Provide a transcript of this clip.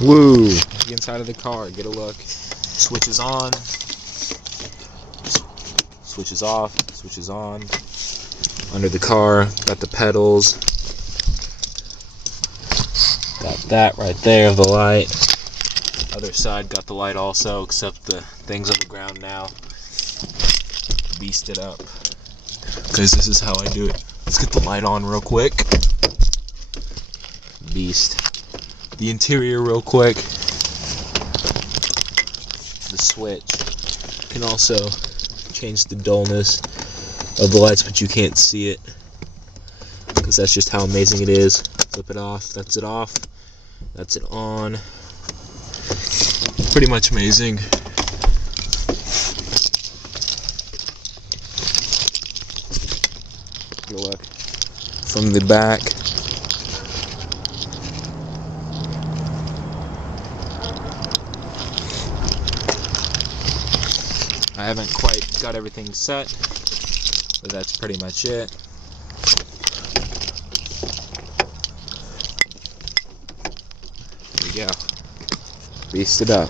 Woo! The inside of the car, get a look. Switches on, switches off, switches on. Under the car, got the pedals. Got that right there, the light. Other side got the light also, except the thing's on the ground now. Beast it up. Because this is how I do it. Let's get the light on real quick. Beast. The interior real quick. The switch. You can also change the dullness of the lights, but you can't see it. Because that's just how amazing it is. Flip it off. That's it off. That's it on. Pretty much amazing. Get a look from the back. I haven't quite got everything set, but that's pretty much it. There we go. Beast it up.